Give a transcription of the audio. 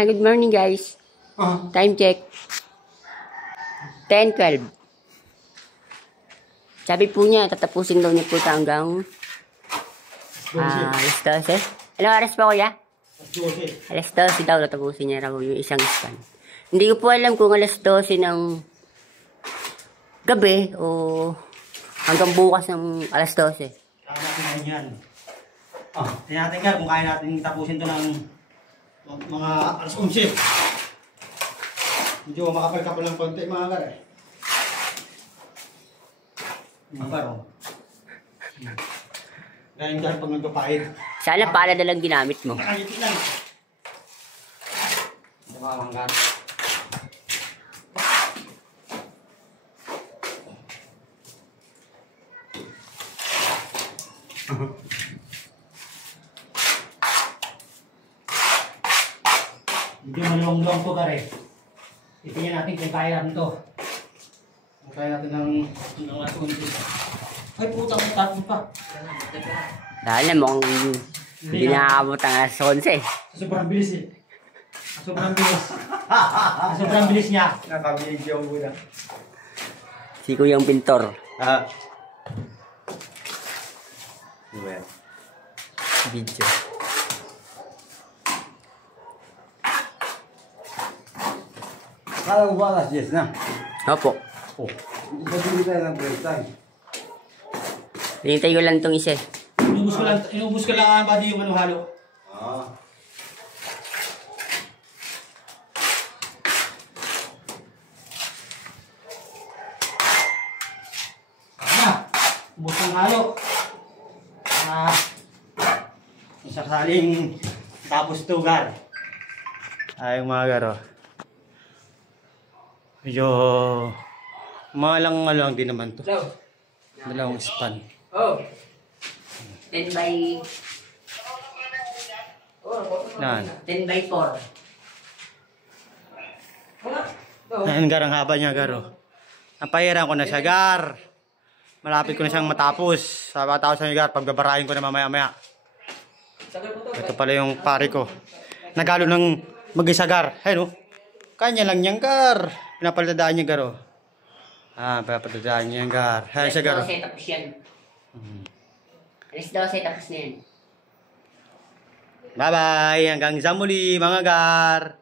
Good morning guys. Time check. 10:12. Sabi po niya, tatapusin daw niya po hanggang alas 12. Anong oras pa kuya? Alas 12 daw, tatapusin niya raw yung isang scan. Hindi ko po alam kung alas 12 ng gabi o hanggang bukas ng alas 12. Kaya natin ngayon yan. Tingnan natin nga kung kaya natin tapusin ito ng mga alas 11. Medyo makapal-kapal ng konti mga gar eh. Makapal. Dahil dahil pag nagpapahid. Sana pala na lang ginamit mo. Nakalitin lang. Ito mga manggar. Medyo malong-long to gar eh. Itingnan natin kung kaya natin to. Kung kaya natin ng alas 11. Ay putang may tapos pa. Dahil na mukhang hindi nakakabot ang alas 11. Sobrang bilis eh. Sobrang bilis. Sobrang bilis niya. Nakabilis yung muna. Si Kuyang Pintor. Ano ba yan? Video. Kala ko ba alas 10 na? Opo. Ba't hindi tayo ng break time? Hinintay ko lang itong isa. Inubos ko lang ang body yung ano halo. Ubos ang halo. Sakaling tapos tugar. Ay mga garo. Medyo malang din naman to. Dalawang span. Oh. 10 by... Yan. 10 by 4. Ayan gar, ang haba niya garo. Napahiran ko na siya gar. Malapit ko na siyang matapos. Sabi ko sa gar, pagbabarahin ko na mamaya-maya. Ito pala yung pare ko. Nagalo ng mag-isa gar. Ayun o. Kanya lang niyang gar. Pinapalitadaan niya garo. Pinapalitadaan niya yung gar. Ayan siya garo. Alas 12 tapos yan. Alas 12 tapos na yan. Bye-bye. Hanggang sa muli mga gar.